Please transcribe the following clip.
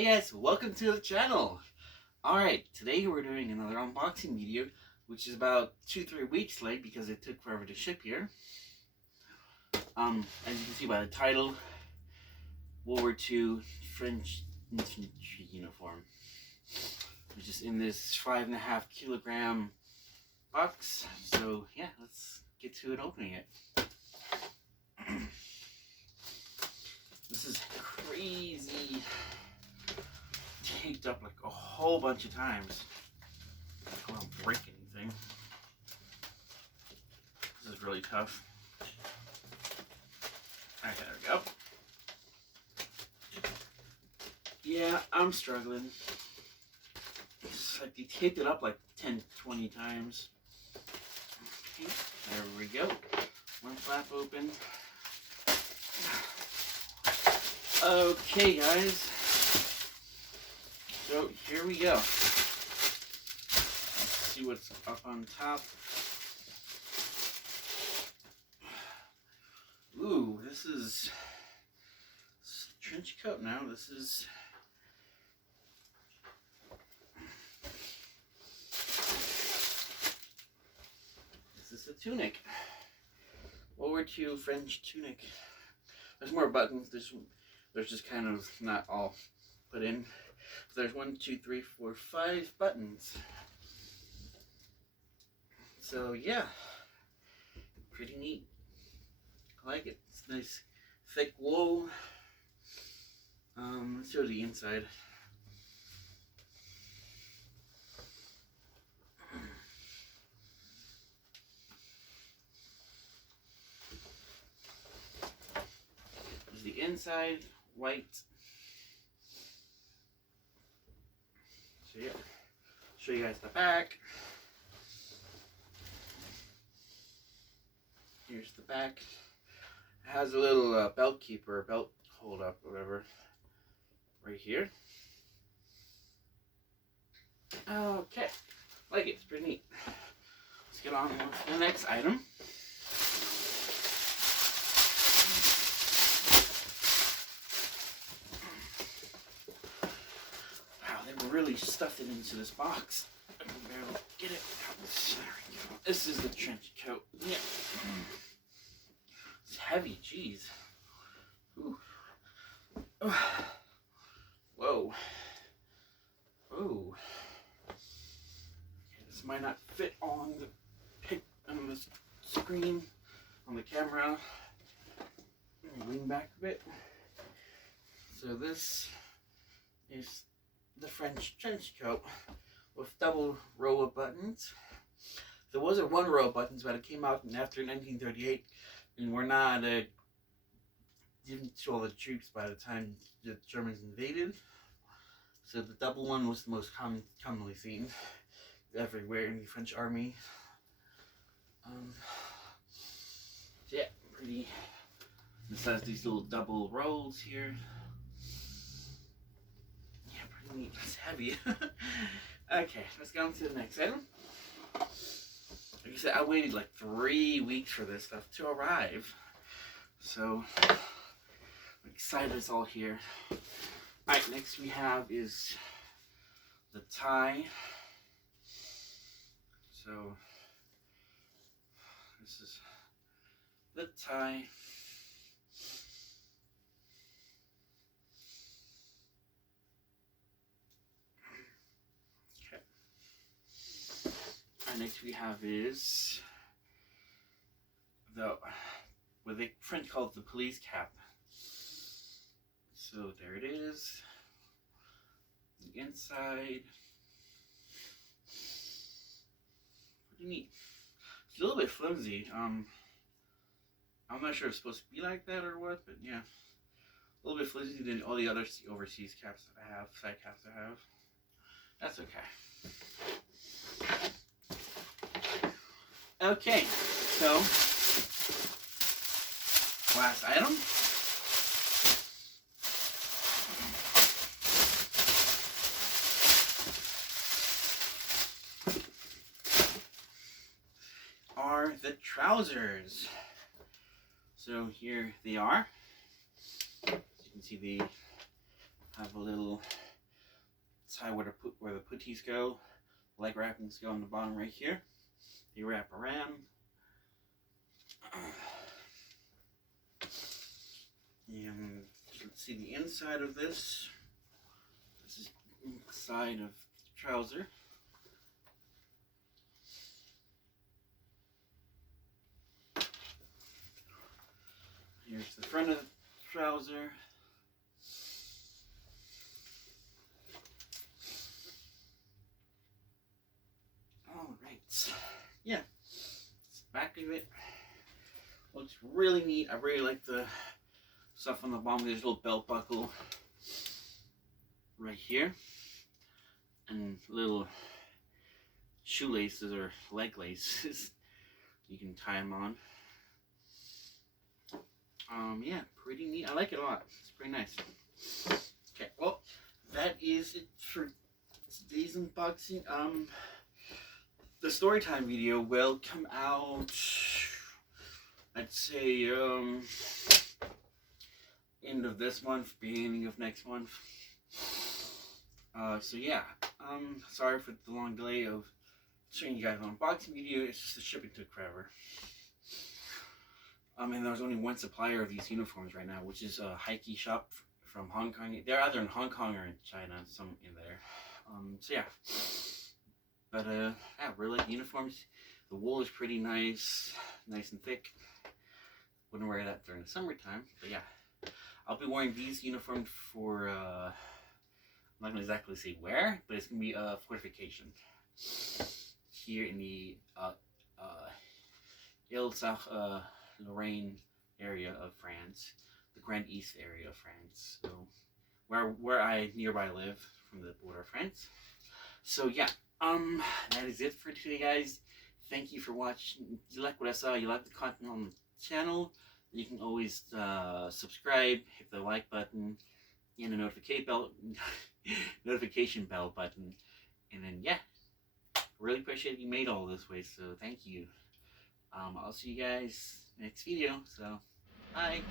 Hey guys, welcome to the channel. Alright, today we're doing another unboxing video, which is about 2-3 weeks late because it took forever to ship here. As you can see by the title, WW2 French Infantry Uniform, which is in this 5.5 kilogram box. So yeah, let's get to it opening it. This is crazy. Taped up like a whole bunch of times. I don't break anything. This is really tough. Alright, there we go. Yeah, I'm struggling. It's like they taped it up like 10-20 times. Okay, there we go. One flap open. Okay, guys. So here we go. Let's see what's up on top. Ooh, this is a trench coat now. This is a tunic. WW2 French tunic. There's more buttons. There's just kind of not all put in. So there's 1, 2, 3, 4, 5 buttons. So yeah, pretty neat. I like it. It's nice, thick wool. Let's show the inside. There's the inside, white. So yeah, show you guys the back. Here's the back. It has a little belt keeper, belt hold up, whatever, right here. Okay, like it. It's pretty neat. Let's get on with the next item. Really stuffed it into this box. I can barely get it out. There we go. This is the trench coat. Yeah. It's heavy, jeez. Ooh. Whoa. Whoa. Okay, this might not fit on the screen, on the camera. Let me lean back a bit. So this is the French trench coat with double row of buttons. There was a one row of buttons, but it came out after 1938, and we're not given to all the troops by the time the Germans invaded. So the double one was the most commonly seen everywhere in the French Army. So yeah, pretty. This has these little double rolls here. It's heavy. Okay, let's go on to the next item. Like I said, I waited like 3 weeks for this stuff to arrive. So, I'm excited it's all here. Alright, next we have is the tie. So, this is the tie. Next we have is what the French call it the police cap. So there it is. The inside. Pretty neat. It's a little bit flimsy. I'm not sure if it's supposed to be like that or what, but yeah. A little bit flimsy than all the other overseas caps that I have, side caps I have. That's okay. Okay, so last item. Are the trousers. So here they are. As you can see, they have a little tie where the puttees go. Leg wrappings go on the bottom right here. They wrap around. And let's see the inside of this. This is the side of the trouser. Here's the front of the trouser. Alright. Yeah. It's the back of it. Looks really neat. I really like the stuff on the bottom. There's a little belt buckle right here. And little shoelaces or leg laces. You can tie them on. Yeah, pretty neat. I like it a lot. It's pretty nice. Okay, well, that is it for today's unboxing. The story time video will come out, I'd say, end of this month, beginning of next month. So yeah, sorry for the long delay of showing you guys an unboxing video. It's just the shipping took forever. And there's only one supplier of these uniforms right now, which is Hikishop from Hong Kong. They're either in Hong Kong or in China, some in there. So yeah. But yeah, really like uniforms. The wool is pretty nice and thick. Wouldn't wear that during the summertime, but yeah. I'll be wearing these uniforms for, I'm not going to exactly say where, but it's going to be fortification. Here in the Lorraine area of France, the Grand East area of France, so where I nearby live from the border of France. So yeah, that is it for today, guys. Thank you for watching. If you like what I saw, you like the content on the channel, you can always subscribe, hit the like button, and the notification bell button, and then yeah, really appreciate you made all this way, so thank you. I'll see you guys next video, so bye.